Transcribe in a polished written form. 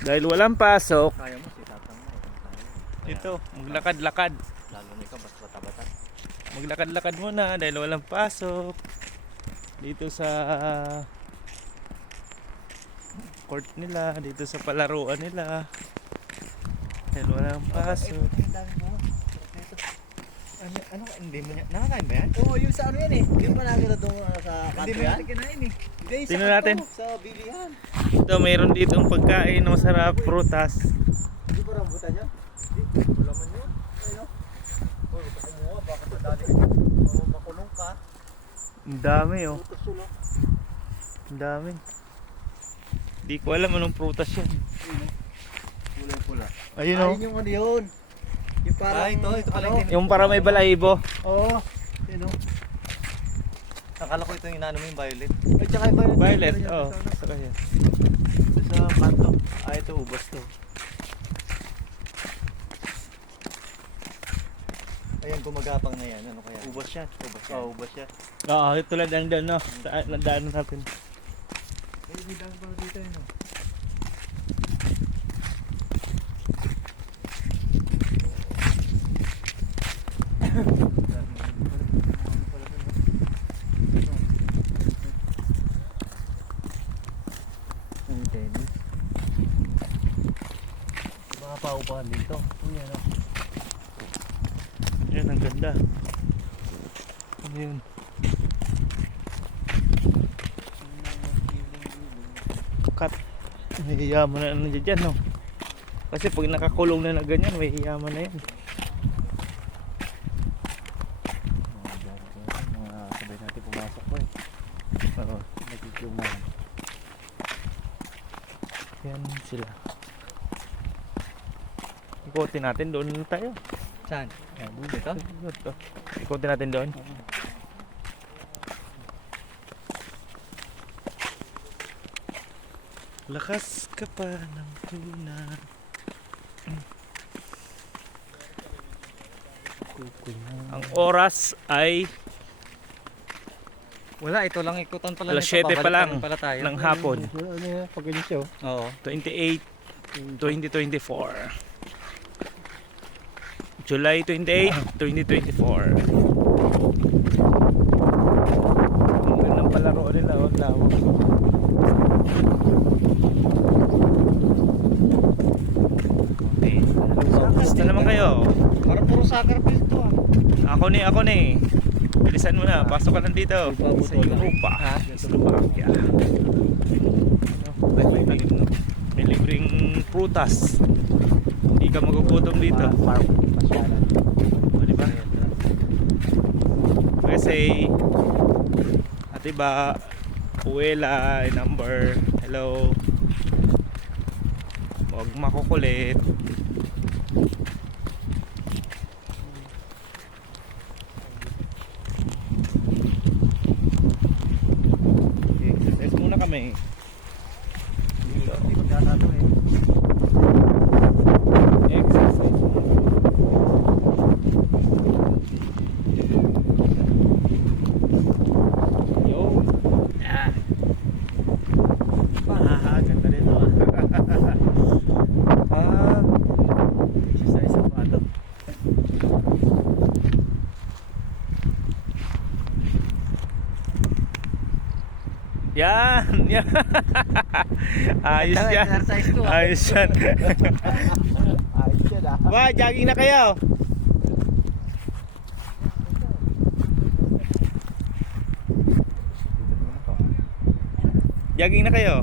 Dahil walang pasok, Kaya mo si tatang mo. ito, maglakad-lakad. Lalo na ikaw, mas bata-bata. Maglakad-lakad muna dahil walang pasok. Dito sa court nila, dito sa palaruan nila. Dahil walang pasok. Ano, hindi mo niya, nakakain ba yan? Oo, yung sa ano yan eh. Yung panagala doon sa Hindi kanto mo yan. natin kinain eh. Hindi, sa Tingnan kanto, natin. Sa bilihan. Ito, mayroon dito ang pagkain na masarap, prutas. Hindi ba rambutan yan? Hindi, wala man yun. Ayun o. Uy, baka kumuha, baka madali ka. Makulong ka. Ang dami oh. Putos yun o. Ang dami. Di ko alam anong prutas yan. Pula-pula. Ayun oh. Ayun yung ano yun. Yung parang, ito pala ano? Yung para may balahibo. Oo. Yun o. Akala ko ito yung inaano mo yung violet. At saka yung violet. Violet, Yan, oh. sa ano. Saka yan. Ito sa kanto. Ito ubas to. Ayan, gumagapang na yan. Ano kaya? Ubas yan. Ubas yan. Ubas yan. Oo, tulad ng doon no. Nadaanan natin. Ay, may dami pala dito yun o. Ang tennis. Mga paupahan dito. Uy, ano? Yan, ang ganda. Ayun. Cut. May hiyaman na nandiyan dyan, no? Kasi pag nakakulong na ganyan, may hiyaman na yan. Mga sabay natin pumasok ko eh. Oo. Nagkikiumahan. Yan sila. Ikotin natin, doon na tayo. Saan? Dito? Ito. Ikotin natin doon. Lakas ka pa ng tuna. Ang oras ay Wala, ito lang ikutan pala. alas nito. 7 pa Pabalik lang rin pala tayo. ng hapon. Ano yan? Pag ganyan siya o. Oo. 28, 2024. July 28, 2024. Ang gandang palaro nila, oh, lawak. Okay. Basta naman kayo. Parang puro soccer field to ah. Ako ni. Bilisan mo na, pasok ka lang dito. Sa Ipabuto lang. Europa, Slovakia. May libreng prutas. Hindi ka magugutom dito. O, diba? Kasi Atiba, Puwela, number. Hello. Huwag makukulit. Exercise muna kami. Dito. Exercise muna. Yo. Ah. Ganda nito ah. Exercise ang pato. Yan, yan. Ayos yan. Exercise to ah. Ayos yan. Ayos yan ah. Ba, jogging na kayo. Jogging na kayo.